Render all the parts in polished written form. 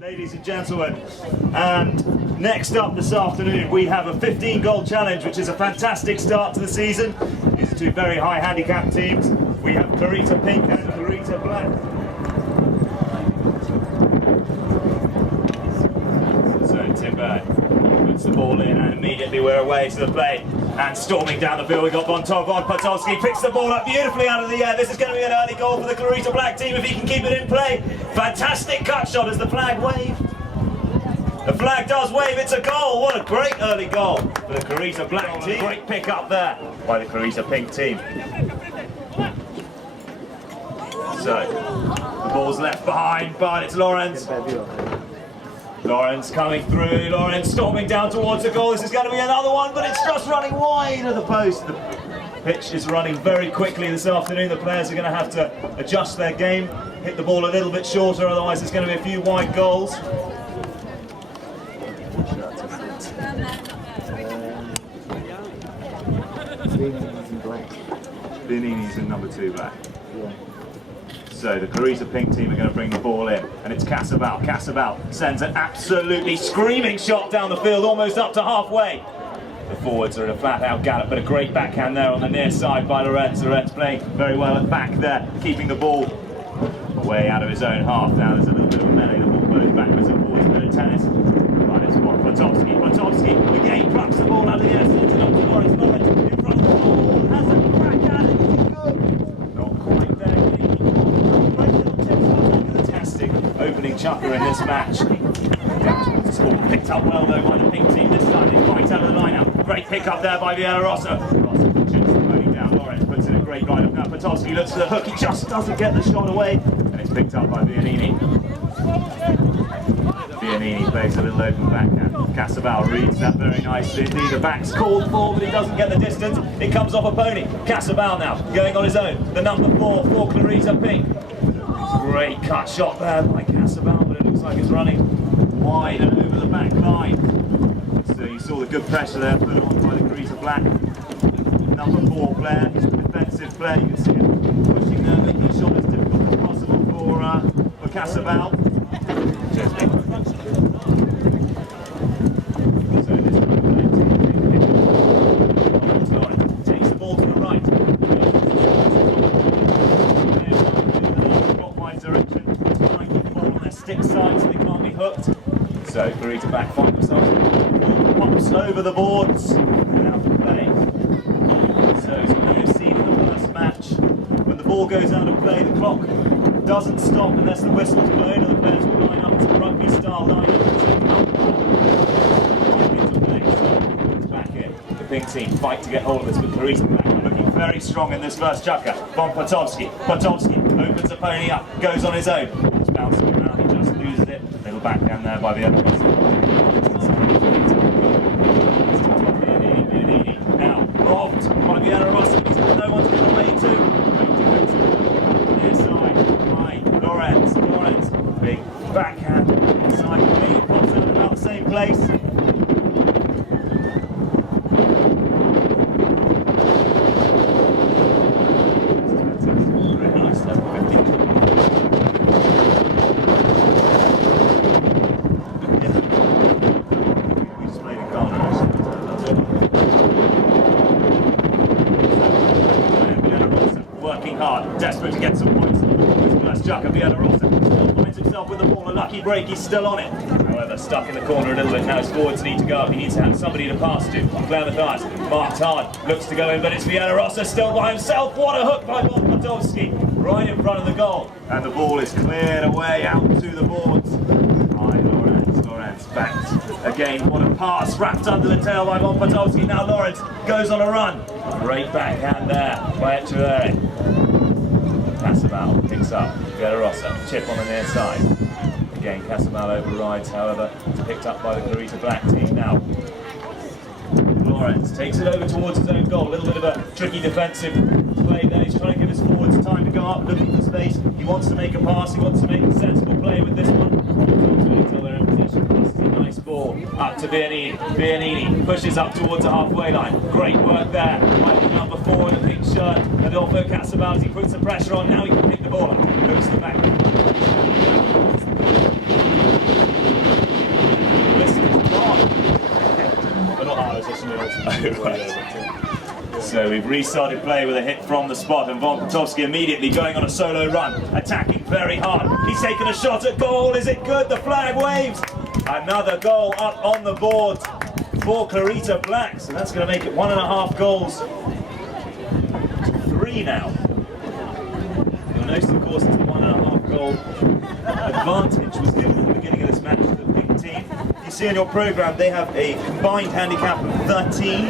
Ladies and gentlemen, and next up this afternoon we have a 15-goal challenge, which is a fantastic start to the season. These are two very high handicap teams. We have Clarita Pink and Clarita Black. So Timber puts the ball in and immediately we're away to the play. And storming down the field, we've got Potowski picks the ball up beautifully out of the air. This is going to be an early goal for the Clarita Black team if he can keep it in play. Fantastic cut shot as the flag waved. The flag does wave, it's a goal. What a great early goal for the Clarita Black team. Great pick up there by the Clarita Pink team. So, the ball's left behind, but it's Lawrence. Lawrence coming through, Lawrence storming down towards the goal. This is going to be another one, but it's just running wide of the post. The pitch is running very quickly this afternoon. The players are going to have to adjust their game, hit the ball a little bit shorter, otherwise there's going to be a few wide goals. Bianini's in number 2 black. So the Clarita Pink team are going to bring the ball in, and it's Casabal. Casabal sends an absolutely screaming shot down the field, almost up to halfway. The forwards are in a flat-out gallop, but a great backhand there on the near side by Lorenz. Lorenz playing very well at back there, keeping the ball away out of his own half. Now there's a little bit of a melee, the ball goes backwards and forwards, a bit of tennis. Right, it's Potowski. Potowski again plucks the ball out of the air, sends it up to Lawrence. Lawrence in front of the ball, has a crack at it. Is it good? Not quite there. Opening chucker in this match. It's all picked up well though by the Pink team this time. They fight out of the line-up. Great pick up there by Villarrosa. Rossa chips the pony down. Lawrence puts in a great line-up now. Potowski looks for the hook. He just doesn't get the shot away. And it's picked up by Bianini. Bianini plays a little open backhand. Casabal reads that very nicely indeed. The back's called for, but he doesn't get the distance. It comes off a pony. Casabal now going on his own. The number 4 for Clarita Pink. Great cut shot there by Casabal, but it looks like it's running wide and over the back line. So you saw the good pressure there put on by the Clarita Black. Number 4 player, defensive player. You can see him pushing there, making the shot as difficult as possible for Casabal. So this takes the ball to the right. Direction, trying to keep the ball on their stick side so they can't be hooked. So Clarita Black find themselves, pops over the boards and out of play. So as you may have seen in the first match, when the ball goes out of play, the clock doesn't stop unless the whistle's blown, and the players will line up. It's a rugby style line up. It's back in. The Pink team fight to get hold of this, but Clarita Black are looking very strong in this first chucker. Von Potowski. Potowski opens the pony up, goes on his own. It's bouncing around, he just loses it. Little backhand there by the other one. Bianini now robbed by the Villarrosa. He's got no one to get away to. Near side by Lawrence. Lawrence, big backhand inside. It pops out about the same place. Working hard, desperate to get some points. First chuck of Villarrosa finds himself with the ball. A lucky break, he's still on it. However, stuck in the corner a little bit now. His forwards need to go up. He needs to have somebody to pass to. Claire Mathias marked hard, looks to go in, but it's Villarrosa still by himself. What a hook by Von Potowski, right in front of the goal. And the ball is cleared away out to the boards. Lawrence backed again. What a pass, wrapped under the tail by Von Potowski. Now Lawrence goes on a run. Great backhand there by Echeverri. Casabal picks up Villarrosa, chip on the near side. Again, Casabal overrides, however, it's picked up by the Clarita Black team now. Lawrence takes it over towards his own goal. A little bit of a tricky defensive play there. He's trying to give his forwards time to go up, looking for space. He wants to make a pass, he wants to make a sensible play with this one. Until they're in position, passes a nice ball up to Bianini. Bianini pushes up towards the halfway line. Great work there by the number 4 in the pink shirt, Adolfo Casabal, as he puts the pressure on. Now he can pick the ball up. Looks to the back. So we've restarted play with a hit from the spot, and Von Potowski immediately going on a solo run, attacking very hard. He's taken a shot at goal. Is it good? The flag waves. Another goal up on the board for Clarita Black. So that's going to make it 1.5 goals to 3 now. You'll notice, of course, that the 1.5 goal advantage was given at the beginning of this match to the pink team. You see in your programme they have a combined handicap of 13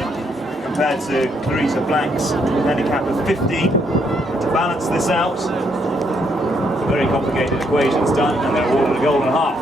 compared to Clarita Black's handicap of 15. To balance this out, very complicated equations done, and they're all at a goal and a half.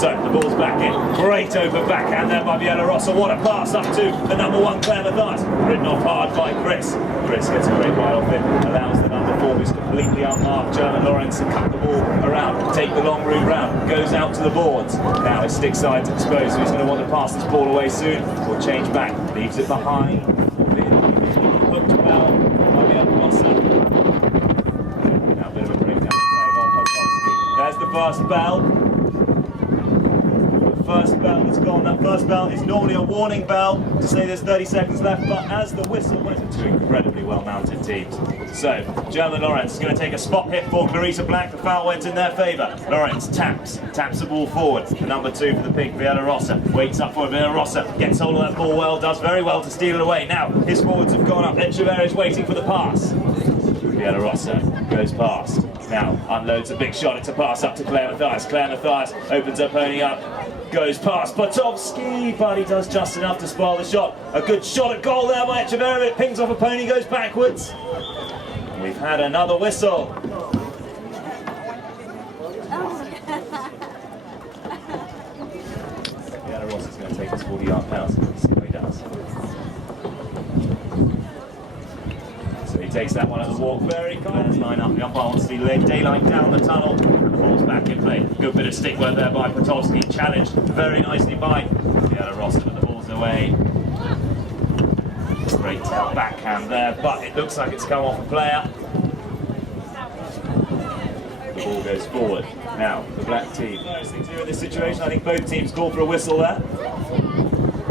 So the ball's back in. Great open backhand there by Bielorussia. What a pass up to the number 1 Claire Mathias. Ridden off hard by Chris. Chris gets a great ride off it, allows the number 4, who's completely unmarked, German Lawrence, to cut the ball around, take the long route round, goes out to the boards. Now his stick side's exposed, so he's going to want to pass this ball away soon, or change back. Leaves it behind. Hooked well by Bielorussia. Now a bit of a breakdown play by Potowski. There's the first bell. First bell is gone. That first bell is normally a warning bell to say there's 30 seconds left, but as the whistle went to 2 incredibly well-mounted teams. So, German Lawrence is going to take a spot hit for Clarita Black. The foul went in their favour. Lawrence taps the ball forward. The number 2 for the pink, Bielorussia, waits up for Bielorussia, gets hold of that ball well, does very well to steal it away. Now, his forwards have gone up. Echeverri is waiting for the pass. Bielorussia goes past. Now, unloads a big shot. It's a pass up to Claire Mathias. Claire Mathias opens her pony up. Goes past Potowski, but he does just enough to spoil the shot. A good shot at goal there by Echeverri. It pings off a pony, goes backwards. And we've had another whistle. Bielorussia is going to take this 40-yard penalty. Let's see what he does. So he takes that one at the walk very kindly. Line up. The umpire wants to see daylight down the tunnel. Ball's back in play. Good bit of stick work there by Potowski. Challenged very nicely by Bielorussia, but the ball's away. Great backhand there, but it looks like it's come off a player. The ball goes forward. Now, the black team. First thing to do in this situation, I think both teams call for a whistle there.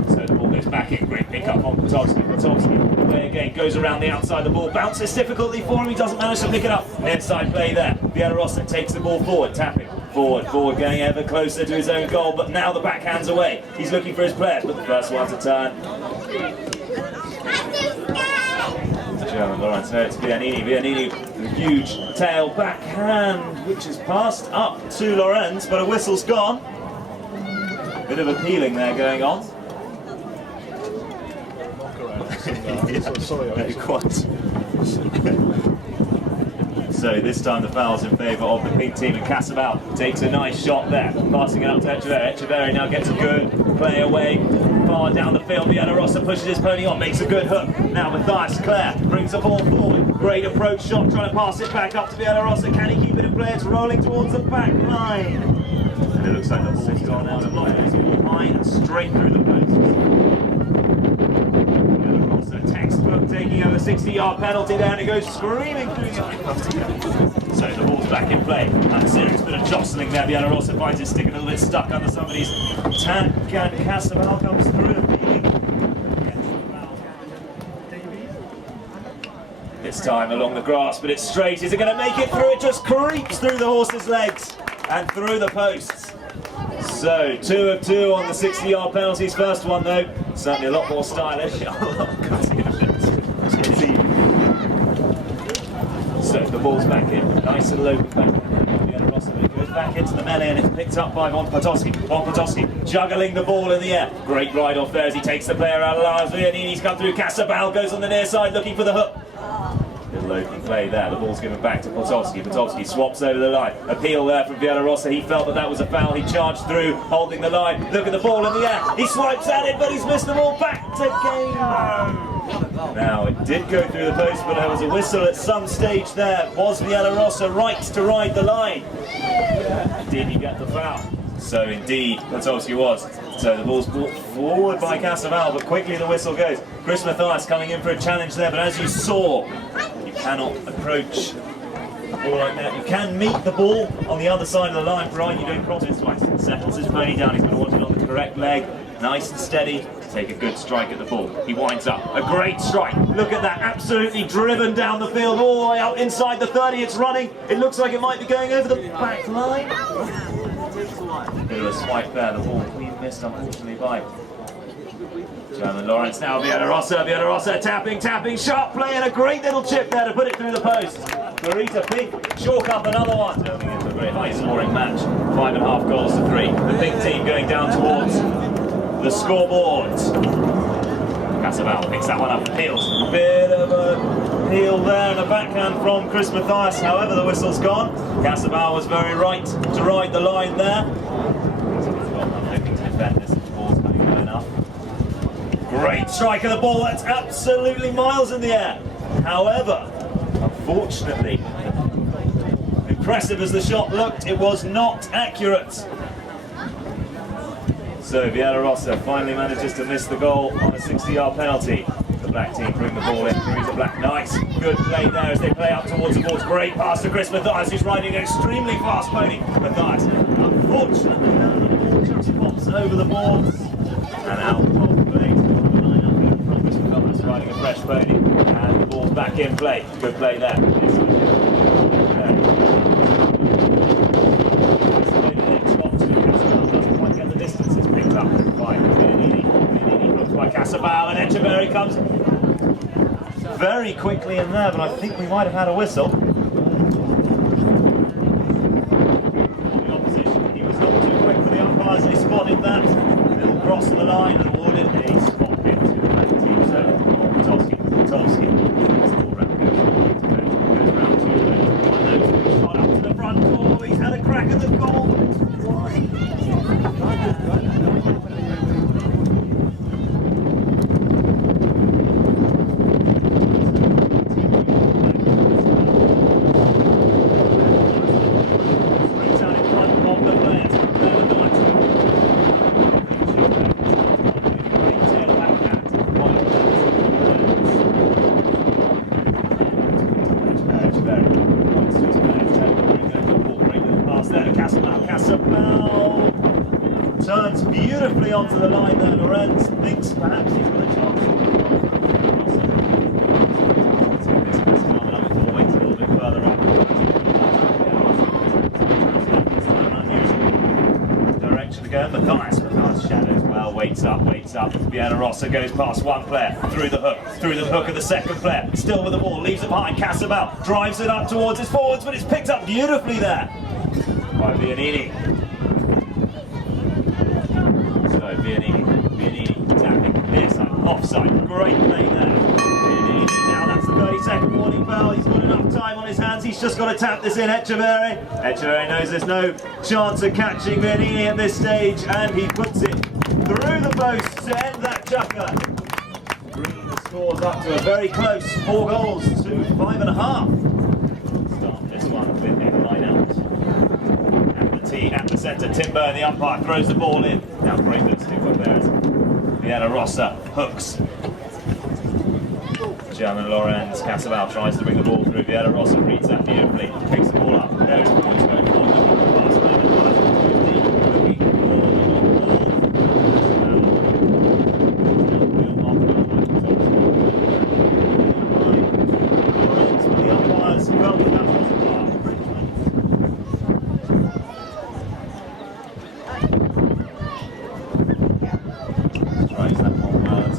So the ball goes back in. Great pick up on Potowski. Potowski, play again, goes around the outside. The ball bounces difficultly for him. He doesn't manage to pick it up. Inside play there. Bielorussia takes the ball forward, tapping. Forward, getting ever closer to his own goal, but now the backhand's away. He's looking for his players, but the first one to turn. German Lawrence, no, it's Bianini. Bianini with a huge tail backhand, which is passed up to Lawrence, but a whistle's gone. Bit of appealing there going on. Yeah, quite. So this time the foul's in favour of the pink team, and Casabal takes a nice shot there, passing it up to Echeverri. Echeverri now gets a good play away, far down the field. Bielorussia pushes his pony on, makes a good hook. Now Mathias Claire brings the ball forward. Great approach shot, trying to pass it back up to Bielorussia. Can he keep it in play? It's rolling towards the back line. And it looks like the ball's gone out of line. It's high and straight through the post. Textbook taking over 60-yard penalty there, and it goes screaming through the So the ball's back in play. And a serious bit of jostling there. Bielorussia finds it sticking a little bit stuck under somebody's tank, and Casabal comes through. This time along the grass, but it's straight. Is it going to make it through? It just creeps through the horse's legs and through the posts. So 2 of 2 on the 60-yard penalties. First one though, certainly a lot more stylish. So the ball's back in, nice and low back. It goes back into the melee and it's picked up by Von Potowski. Von Potowski juggling the ball in the air. Great ride off there as he takes the player out of lines. Viannini's come through. Casabal goes on the near side looking for the hook. Little open play there. The ball's given back to Potowski. Potowski swaps over the line. Appeal there from Bielorussia. He felt that was a foul. He charged through, holding the line. Look at the ball in the air. He swipes at it, but he's missed the ball. Back to game. Now, it did go through the post, but there was a whistle at some stage there. Was Bielorussia right to ride the line? Did he get the foul? So indeed, Potowski was. So the ball's brought forward by Casabal, but quickly the whistle goes. Chris Mathias coming in for a challenge there, but as you saw, you cannot approach a ball like that. You can meet the ball on the other side of the line, provided you don't cross it twice. Settles his pony down. He's going to want it on the correct leg, nice and steady. take a good strike at the ball. He winds up, a great strike. Look at that, absolutely driven down the field, all the way out inside the 30. It's running. It looks like it might be going over the back line. Bit of a swipe there, the ball clean missed, unfortunately, by German Lawrence. Now Viera Rossa tapping, sharp play, and a great little chip there to put it through the post. Clarita Pink, chalk up another one. Turning into a very high-scoring match, 5.5 goals to 3. The Pink team going down towards the scoreboard. Casabal picks that one up, peels. Bit of a peel there and a backhand from Chris Mathias. However, the whistle's gone. Casabal was very right to ride the line there. I'm hoping to defend this. The ball's coming low enough. Great strike of the ball. That's absolutely miles in the air. However, unfortunately, impressive as the shot looked, it was not accurate. So Viera Rossa finally manages to miss the goal on a 60-yard penalty. The black team bring the ball in. Clarita Black, nice, good play there as they play up towards the ball. Great pass to Chris Mathias, who's riding an extremely fast pony. Mathias, unfortunately, the ball just pops over the boards and out of play. From Chris Mathias riding a fresh pony, and the ball's back in play. Good play there. Casabal, and Echeverry comes very quickly in there, but I think we might have had a whistle. The opposition, he was not too quick for the umpires, they spotted that. Little cross the line and awarded a spot hit to the black team. So Potowski, all round goes round to shot up to the front door. He's had a crack at the goal, but it's wide. Casabal turns beautifully onto the line there. Lorenz thinks perhaps he's got a chance. Wait a little bit further up. Direction again. Mathias shadows well, waits up. Viera Rossa goes past one player, through the hook of the second player, still with the ball, leaves it behind. Casabal drives it up towards his forwards, but it's picked up beautifully there by Vianini. So Vianini tapping near side, offside, great play there. Vianini, now that's the 30-second warning bell. He's got enough time on his hands. He's just got to tap this in. Echeverry knows there's no chance of catching Vianini at this stage, and he puts it through the post to end that chucker. Bringing the scores up to a very close 4 goals to 5.5. Start this one with a line out. At the centre, Timber, the umpire throws the ball in. Now great bit of stick work there. Viera Rossa hooks. German Lawrence, Casabal tries to bring the ball through. Viera Rossa reads that beautifully, picks the ball up. There is the points going forward. The umpires felt that was a pass.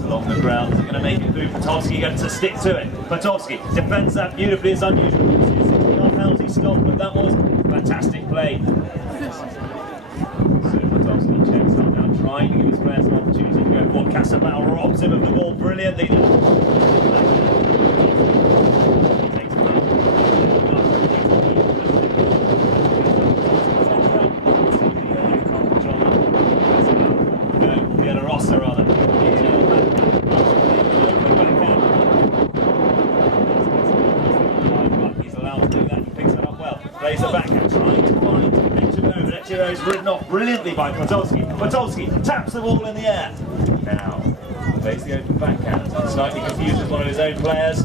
Along the ground, they're going to make it through. Potowski going to stick to it. Potowski defends that beautifully. It's unusual. It's a 60-yard penalty stop, but that was fantastic play. So Potowski checks up now, trying to give his players an opportunity to go forward. Casabal robs him of the ball brilliantly. Viera Rossa rather. Plays the backhand, trying to find Echeverry, but Echeverry's ridden off brilliantly by Potowski. Potowski taps the ball in the air. Now, plays the open backhand. Slightly confused with one of his own players.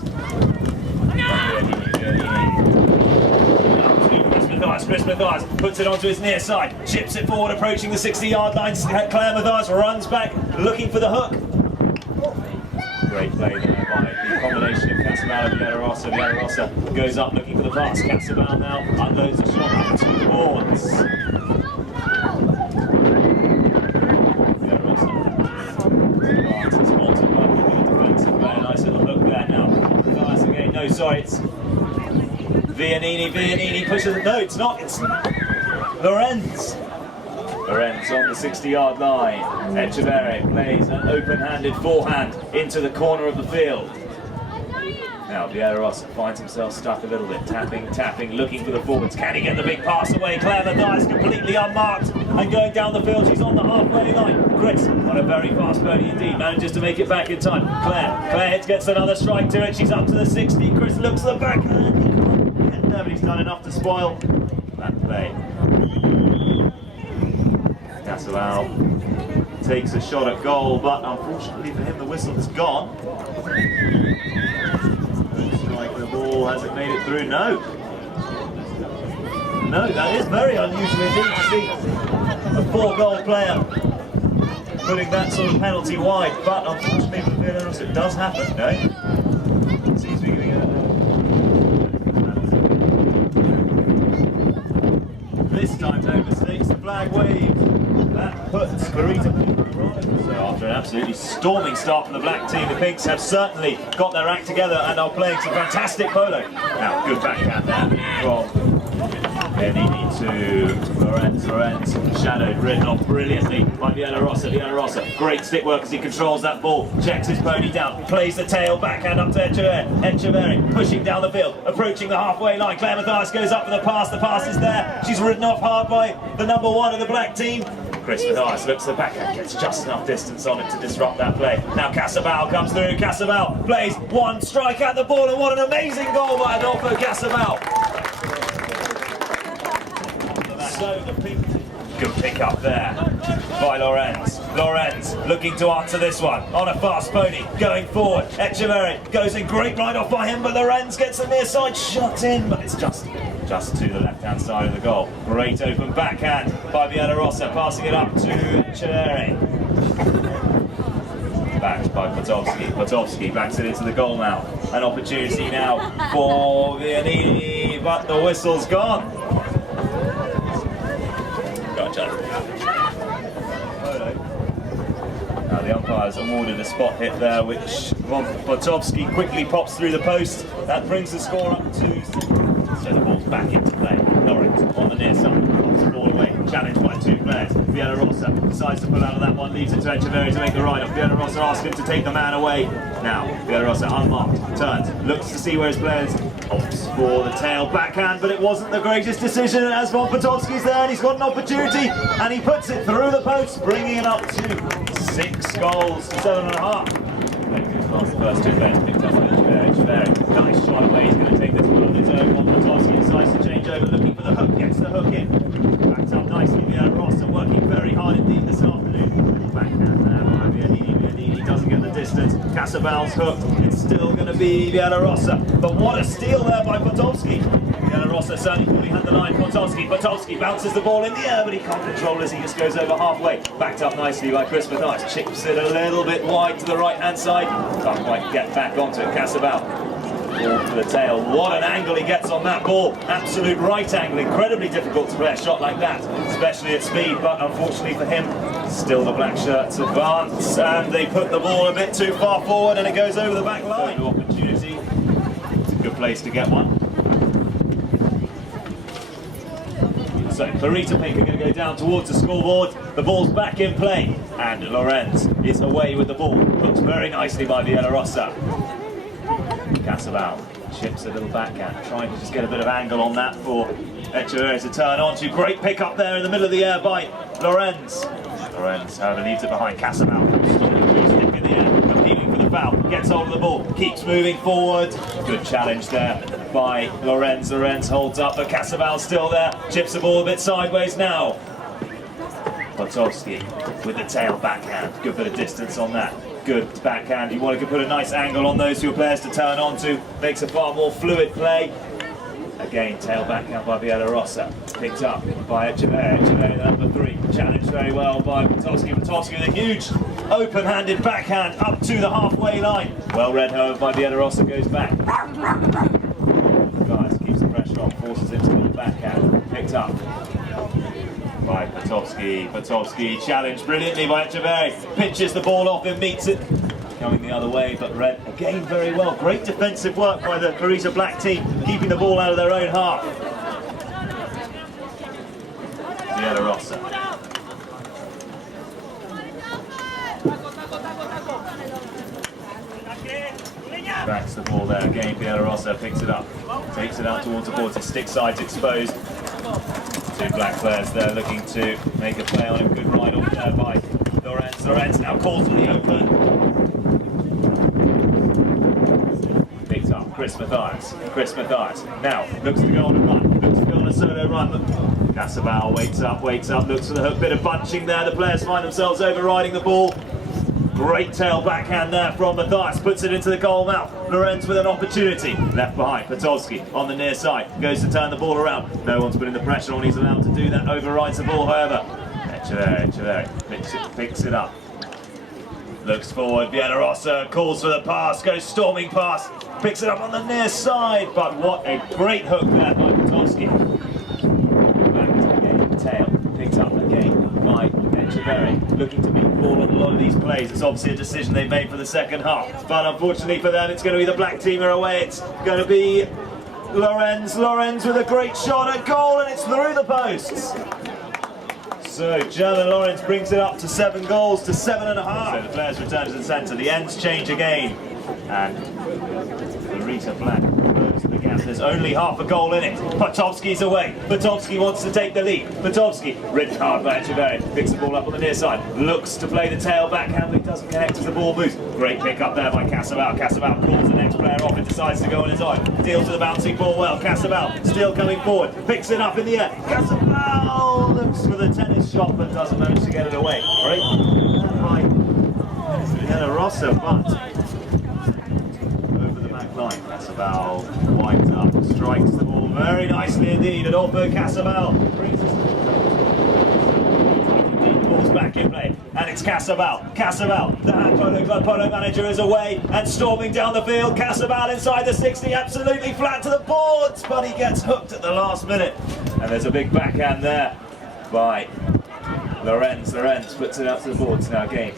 Chris Mathias puts it onto his near side, chips it forward, approaching the 60-yard line. Claire Mathias runs back, looking for the hook. Great play there by the combination of Casabal and Villarosa. Villarosa goes up looking for the pass. Casabal now unloads the shot up to the boards. Villarosa advances Montalban with a defensive play. Nice little hook there now. Nice again. No, sorry, it's Vianini pushes it. No, it's not. It's Lorenz. Lorenz on the 60-yard line. Echeverri plays an open-handed forehand into the corner of the field. Now Villarosa finds himself stuck a little bit, tapping, looking for the forwards. Can he get the big pass away? Claire Mathias completely unmarked and going down the field. She's on the halfway line. Chris on a very fast pony indeed, manages to make it back in time. Claire gets another strike to it. She's up to the 60. Chris looks at the backhand. He can't get there, but he's done enough to spoil that play. Casabal takes a shot at goal, but unfortunately for him the whistle has gone. Looks like the ball hasn't made it through. No, that is very unusual indeed to see a 4-goal player putting that sort of penalty wide, but unfortunately for the Villarosa it does happen, no? Seems to be giving this time no mistakes, the flag waves. That puts Clarita on the right. So after an absolutely storming start from the black team, the Pinks have certainly got their act together and are playing some fantastic polo. Now, good backhand there from Vianini to Lorenz. Lorenz shadowed, ridden off brilliantly by Villarosa. Villarosa, great stick work as he controls that ball, checks his pony down, plays the tail, backhand up to Echeverri, pushing down the field, approaching the halfway line. Claire Mathias goes up for the pass is there. She's ridden off hard by the number 1 of the black team. Chris Mathias looks at the backhand, gets just enough distance on it to disrupt that play. Now Casabal comes through. Casabal plays one strike at the ball, and what an amazing goal by Adolfo Casabal. So the Pink, good pick up there by Lorenz. Lorenz looking to answer this one on a fast pony, going forward. Echeverri goes in, great ride off by him, but Lorenz gets a near side shot in, but it's just to the left-hand side of the goal. Great open backhand by Villarosa, passing it up to Echeverri. Backed by Potovski. Potovski backs it into the goal now. An opportunity now for Vianini, but the whistle's gone. Now the umpires awarded a spot hit there, which Potovski quickly pops through the post. That brings the score up to 6. So the ball's back into play. Lorenz on the near side, pops the ball away, challenged by 2 players. Villarosa decides to pull out of that one, leaves it to Echeverri to make the ride off. Villarosa asks him to take the man away. Now Villarosa unmarked, turns, looks to see where his players, opts for the tail backhand, but it wasn't the greatest decision as Von Potovski's there and he's got an opportunity and he puts it through the post, bringing it up to 6 goals to 7.5. The first 2 players picked up by Echeverri. Nice shot away, he's going to take this one on his own. Von Potovski decides to change over, looking for the hook, gets the hook in. Backed up nicely, Villarosa working very hard indeed this afternoon. Backhand there by Vianini doesn't get the distance. Casabal's hooked, it's still going to be Villarosa. But what a steal there by Potovski. Villarosa certainly thought he had the line. Potovski bounces the ball in the air, but he can't control as he just goes over halfway. Backed up nicely by Chris Mathias, chips it a little bit wide to the right-hand side. Can't quite get back onto it. Casabal, ball to the tail. What an angle he gets on that ball. Absolute right angle. Incredibly difficult to play a shot like that, especially at speed, but unfortunately for him, still the black shirts advance, and they put the ball a bit too far forward and it goes over the back line. Good opportunity. It's a good place to get one. So Clarita Pink are going to go down towards the scoreboard. The ball's back in play, and Lorenz is away with the ball. Looks very nicely by Villarosa. Casabal chips a little backhand, trying to just get a bit of angle on that for Echeverri to turn on to. Great pick up there in the middle of the air by Lorenz. Lorenz, however, leaves it behind. Casabal stopping the stick in the air, appealing for the foul, gets hold of the ball, keeps moving forward. Good challenge there by Lorenz. Lorenz holds up, but Casabal's still there. Chips the ball a bit sideways now. Potovski with the tail backhand. Good bit of distance on that. Good backhand. You want to put a nice angle on those 2 players to turn on to. Makes a far more fluid play. Again, tail backhand by Bielarosa. Picked up by Echeverri. Echeverri, the number 3. Challenged very well by Potowski. Potowski with a huge open-handed backhand up to the halfway line. Well read, however, by Bielarosa, goes back. Guys, keeps the pressure on, forces him to the backhand. Picked up by Potowski. Potowski challenged brilliantly by Echeverri. Pitches the ball off and meets it. Coming the other way, but read again very well. Great defensive work by the Clarita Black team, keeping the ball out of their own half. Bielarosa. Backs the ball there again. Bielarosa picks it up, takes it out towards the board. His stick side's exposed. Two black players there looking to make a play on him. Good ride off there by Lorenz. Lorenz now calls for the open. Picked up Chris Mathias. Chris Mathias now looks to go on a run. Looks to go on a solo run. Casabal waits up, looks for the hook. Bit of bunching there. The players find themselves overriding the ball. Great tail backhand there from Mathias, puts it into the goal mouth. Lorenz with an opportunity. Left behind, Potowski on the near side, goes to turn the ball around. No one's putting the pressure on, he's allowed to do that, overrides the ball however. Echeverri picks it up. Looks forward, Bielarosa calls for the pass, goes storming past, picks it up on the near side, but what a great hook there by Potowski. Back again, tail, picked up again by Echeverri, looking to beat the ball on a lot of these plays. It's obviously a decision they've made for the second half, but unfortunately for them it's going to be the black team are away. It's going to be Lorenz with a great shot at goal, and it's through the posts. So German Lorenz brings it up to 7 goals to 7.5. So the players return to the centre, the ends change again, and Clarita Black close the gap. There's only half a goal in it. Potowski's away. Potowski wants to take the lead. Potowski, ridden hard by Echeverri, picks the ball up on the near side, looks to play the tail backhand, but he doesn't connect as the ball moves. Great pick up there by Casabal. Casabal calls the next player off and decides to go on his own. Deals with the bouncing ball well. Casabal still coming forward, picks it up in the air. Casabal looks for the tennis shot but doesn't manage to get it away. Great by Bielarosa, but over the back line. Casabal winds up, strikes the ball very nicely indeed. Adolfo Casabal brings us balls back in play, and it's Casabal. Casabal, the hand polo club polo manager, is away and storming down the field. Casabal inside the 60, absolutely flat to the boards, but he gets hooked at the last minute. And there's a big backhand there by Lorenz. Lorenz puts it out to the boards now again.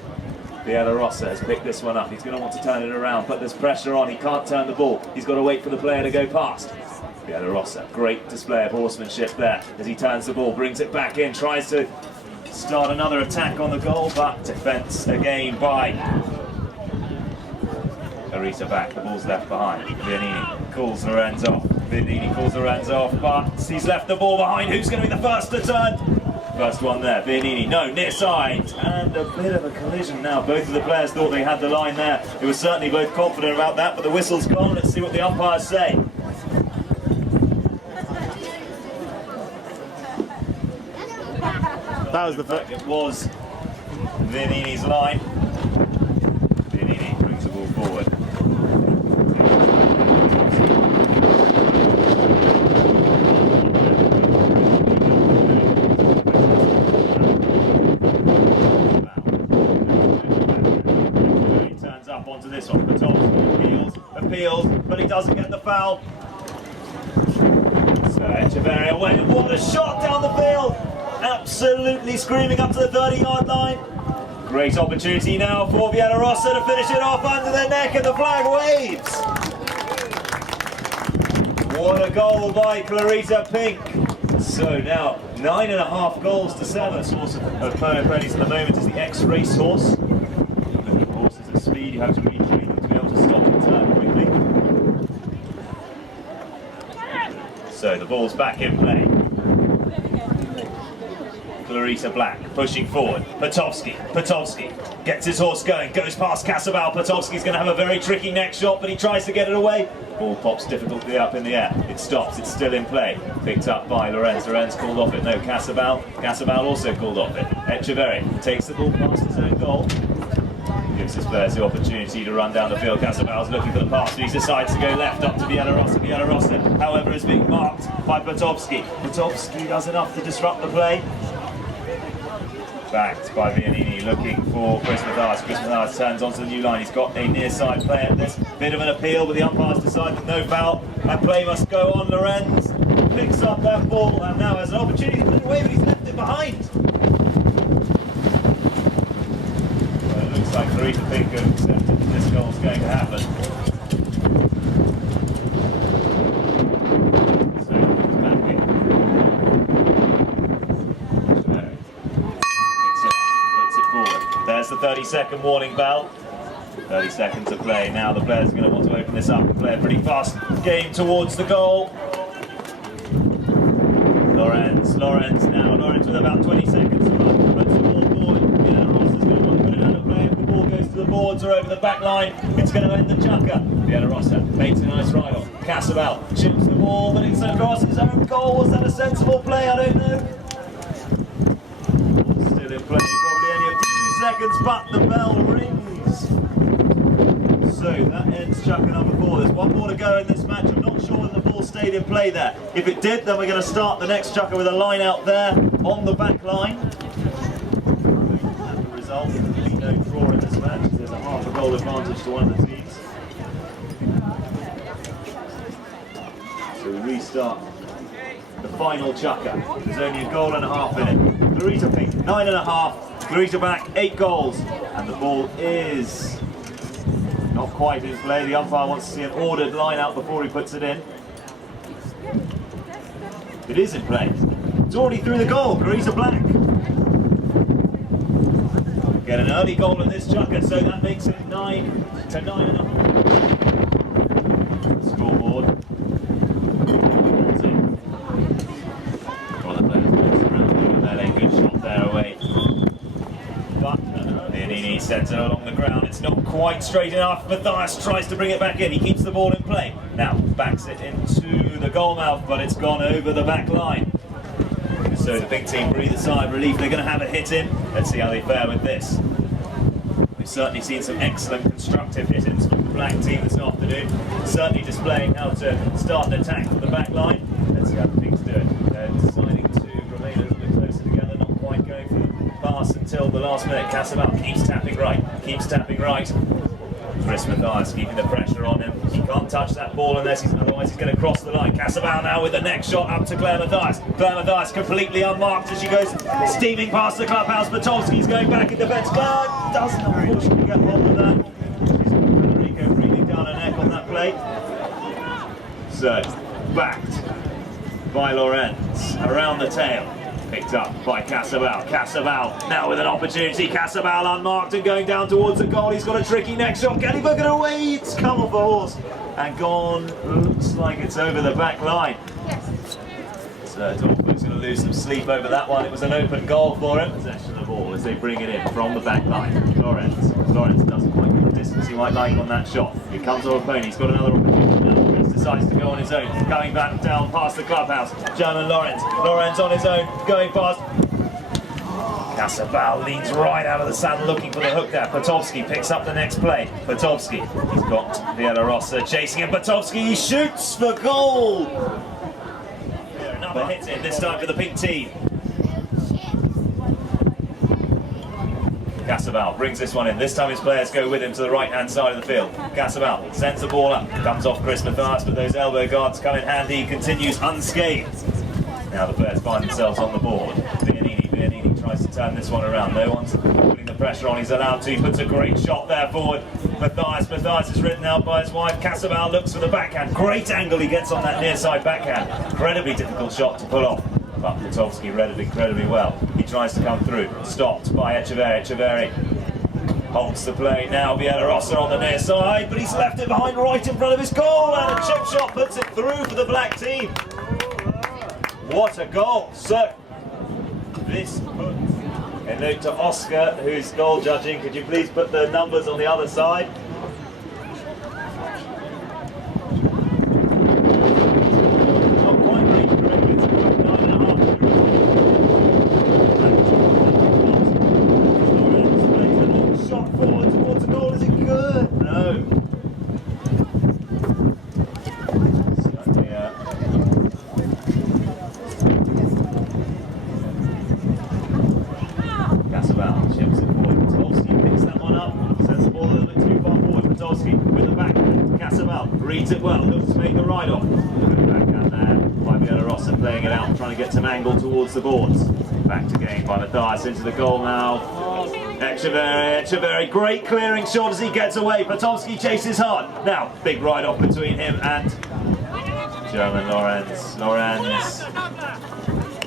Bielarosa has picked this one up. He's going to want to turn it around, but there's pressure on. He can't turn the ball. He's got to wait for the player to go past. Bielarosa, great display of horsemanship there as he turns the ball, brings it back in, tries to start another attack on the goal, but defence again by Clarita back. The ball's left behind. Bianini calls Lorenz off. Bianini calls Lorenz off, but he's left the ball behind. Who's going to be the first to turn? First one there, Bianini, no, near side, and a bit of a collision now. Both of the players thought they had the line there. They were certainly both confident about that, but the whistle's gone. Let's see what the umpires say. That was the first. It was Bianini's line. Bianini brings the ball forward. Onto this one, Potowski appeals, but he doesn't get the foul. So Echeverri away, and what a shot down the field! Absolutely screaming up to the 30-yard line. Great opportunity now for Bielarosa to finish it off under the neck, and the flag waves. What a goal by Clarita Pink. So now 9.5 goals to 7. Source of polo ponies at the moment is the X-Race horse. Speed, you have to retrain them to be able to stop and turn quickly. So the ball's back in play. Clarita Black pushing forward. Potowski gets his horse going, goes past Casabal. Potowski's going to have a very tricky next shot, but he tries to get it away. Ball pops difficultly up in the air. It stops, it's still in play. Picked up by Lorenz. Lorenz called off it. No, Casabal also called off it. Echeverri takes the ball past his own goal. Gives gives his players the opportunity to run down the field. Casabal's looking for the pass, but he decides to go left up to Bielorussia. Bielorussia, however, is being marked by Potovski. Potovski does enough to disrupt the play. Backed by Viannini, looking for Chris Mathias. Chris Mathias turns onto the new line. He's got a near-side play at this. Bit of an appeal, but the umpires decide that no foul, and play must go on. Lorenz picks up that ball and now has an opportunity to put it away, but he's left it behind. Well, it looks like Clarita think have accepted that this goal is going to happen. So it's back in. Puts it forward. There's the 30-second warning bell. 30 seconds to play. Now the players are going to want to open this up and play a pretty fast game towards the goal. Lorenz now. Lorenz with about 20 seconds to run. Puts the ball forward. Bielorussia is going to want to put it down and play. If the ball goes to the boards or over the back line, it's going to end the chucker. Bielorussia makes a nice ride off. Casabal chips the ball, but it's across his own goal. Was that a sensible play? I don't know. Still in play. Probably only a few seconds, but the bell rings. So that ends chucker number 4. There's one more to go in this match. I'm not sure whether the ball stayed in play there. If it did, then we're going to start the next chucker with a line out there on the back line. And the result will be no draw in this match. There's a half a goal advantage to one of the teams. So we restart the final chucker. There's only a goal and a half in it. Clarita Pink, 9.5. Clarita back, 8 goals. And the ball is not quite in play. The umpire wants to see an ordered line out before he puts it in. It is in play. It's already through the goal. Clarita Black get an early goal in this chucker, so that makes it 9 to 9.5. Scoreboard. That's it. Well, the players around there. A good shot there away. But Viannini sends it along the ground. It's not quite straight enough. Mathias tries to bring it back in. He keeps the ball in play. Now backs it into the goal mouth, but it's gone over the back line. So the pink team breathe a sigh of relief. They're going to have a hit in. Let's see how they fare with this. We've certainly seen some excellent constructive hit-ins from the black team this afternoon. Certainly displaying how to start an attack from the back line. Let's see how the pinks do it. They're deciding to remain a little bit closer together, not quite going for the pass until the last minute. Casabal keeps tapping right, Chris Mathias keeping the pressure on him. He can't touch that ball otherwise he's going to cross the line. Casabal now with the next shot up to Claire Mathias. Claire Mathias completely unmarked as she goes steaming past the clubhouse. Potovski's going back in defence, but doesn't unfortunately get hold of that. Federico breathing down her neck on that play. So, backed by Lorenz, around the tail. Picked up by Casabal. Casabal now with an opportunity. Casabal unmarked and going down towards the goal. He's got a tricky next shot. Can he book it away? It's come off the horse and gone. Looks like it's over the back line. So Dortmund's going to lose some sleep over that one. It was an open goal for him. Possession of the ball as they bring it in from the back line. Lorenz doesn't quite get the distance he might like on that shot. He comes over Pony. He's got another opportunity now. Decides to go on his own, coming back down past the clubhouse. German Lorenz on his own, going past. Casabal leans right out of the saddle looking for the hook there. Potovski picks up the next play. Potovski, he's got Bielorussia chasing him. Potovski, he shoots for goal. Another hit in, this time for the pink team. Casabal brings this one in. This time his players go with him to the right-hand side of the field. Casabal sends the ball up, comes off Chris Mathias, but those elbow guards come in handy. He continues unscathed. Now the players find themselves on the board. Viannini tries to turn this one around. No one's putting the pressure on. He's allowed to. He puts a great shot there forward. Mathias is written out by his wife. Casabal looks for the backhand. Great angle he gets on that near side backhand. Incredibly difficult shot to pull off. But Potovski read it incredibly well. He tries to come through. Stopped by Echeverri. Echeverri holds the play now. Bielorussia on the near side, but he's left it behind right in front of his goal, and a chip shot puts it through for the black team. What a goal! So this puts a note to Oscar, who's goal judging. Could you please put the numbers on the other side? Forward towards the goal momentum angle towards the boards. Backed again by Matthias into the goal now. Echeverry, great clearing shot as he gets away. Potowski chases hard. Now, big ride off between him and German Lorenz.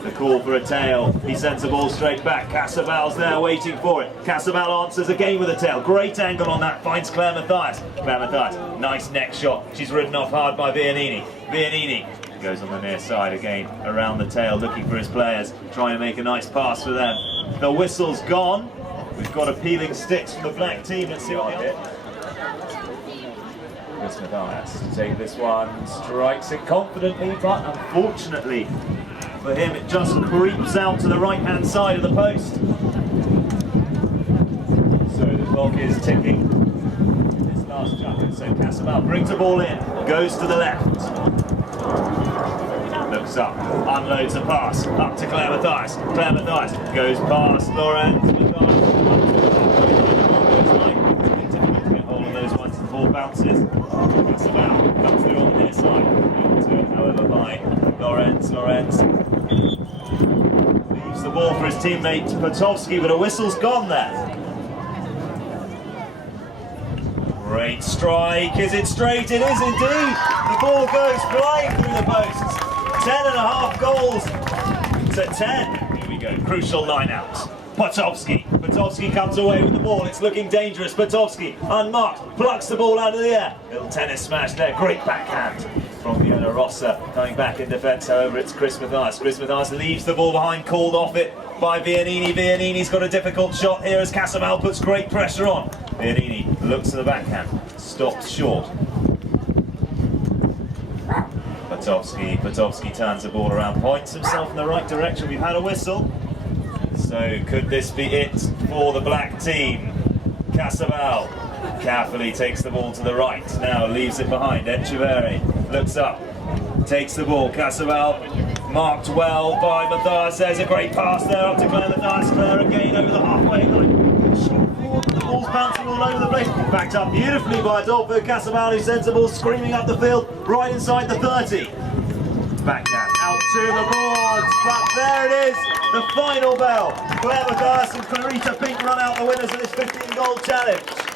The call for a tail. He sends the ball straight back. Casabal's there waiting for it. Casabal answers again with a tail. Great angle on that. Finds Claire Matthias. Nice neck shot. She's ridden off hard by Vianini. Vianini goes on the near side again, around the tail, looking for his players, trying to make a nice pass for them. The whistle's gone. We've got appealing sticks from the black team. Let's see what they did. Chris Matthias to take this one, strikes it confidently, but unfortunately for him, it just creeps out to the right-hand side of the post. So the clock is ticking. This last jump, so Casabal brings the ball in, goes to the left. Looks up, unloads a pass, up to Claire Matthias. Claire Matthias goes past Lorenz. Difficult to get hold of those once the ball bounces. Casabal comes through on the near side. To it, however, by Lorenz. Leaves the ball for his teammate Potowski, but a whistle's gone there. Great strike. Is it straight? It is indeed. The ball goes flying through the posts. 10.5 goals to 10. Here we go. Crucial line out. Potowski comes away with the ball. It's looking dangerous. Potowski, unmarked, plucks the ball out of the air. Little tennis smash there. Great backhand from Fiona Rossa. Coming back in defence, however, it's Chris Matthias. Chris Matthias leaves the ball behind, called off it by Vianini. Vianini's got a difficult shot here as Casabal puts great pressure on. Vianini looks to the backhand, stops short. Potowski turns the ball around, points himself in the right direction. We've had a whistle. So could this be it for the black team? Casabal carefully takes the ball to the right, now leaves it behind. Echeverry looks up, takes the ball. Casabal marked well by Matthias. There's a great pass there up to Claire Matthias. Claire again over the halfway line. The ball's bouncing all over the place. Backed up beautifully by Adolfo Casabal, who sends the ball screaming up the field right inside the 30. Backhand out to the boards, but there it is, the final bell. Claire Matthias and Clarita Pink run out the winners of this 15-goal challenge.